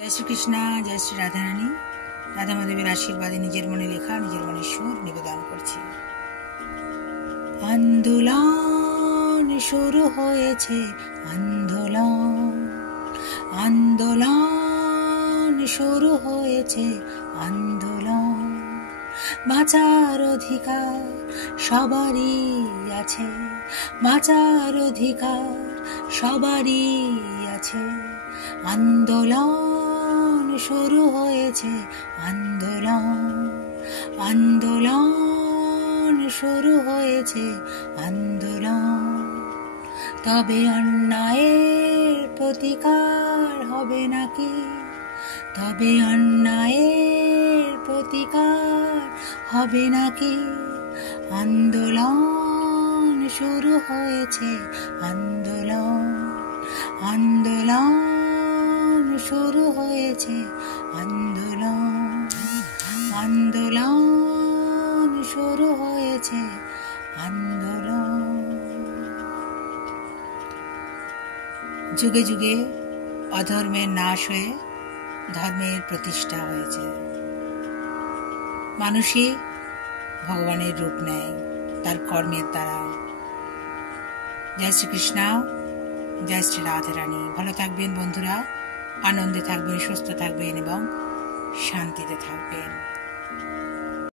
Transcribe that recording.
जय श्री कृष्णा, जय श्री राधा रानी। राधा माधवेर आशीर्वादे निजेर मने लेखा निजेर मने सुर निवेदन करछि। आंदोलन शुरू হয়েছে, आंदोलन आंदोलन शुरू হয়েছে, आंदोलन বাঁচার অধিকার সবারই আছে, বাঁচার অধিকার সবারই আছে। आंदोलन शुरू হয়েছে, आंदोलन आंदोलन शुरू হয়েছে, आंदोलन তবে অন্যায়ের প্রতিকার হবে নাকি, তবে অন্যায়ের প্রতিকার হবে নাকি। आंदोलन शुरू হয়েছে, आंदोलन आंदोलन शुरू হয়েছে, आंदोलन आंदोलन शुरू হয়েছে, आंदोलन। যুগে যুগে অধর্মের নাশ হয়ে ধর্মের প্রতিষ্ঠা হয়েছে। মানুষই ভগবানের রূপ নেয় তার কর্মের দ্বারা। জয় শ্রীকৃষ্ণ, জয় শ্রী রাধা রানী। ভালো থাকবেন বন্ধুরা, আনন্দে থাকবেন, সুস্থ থাকবেন এবং শান্তিতে থাকবেন।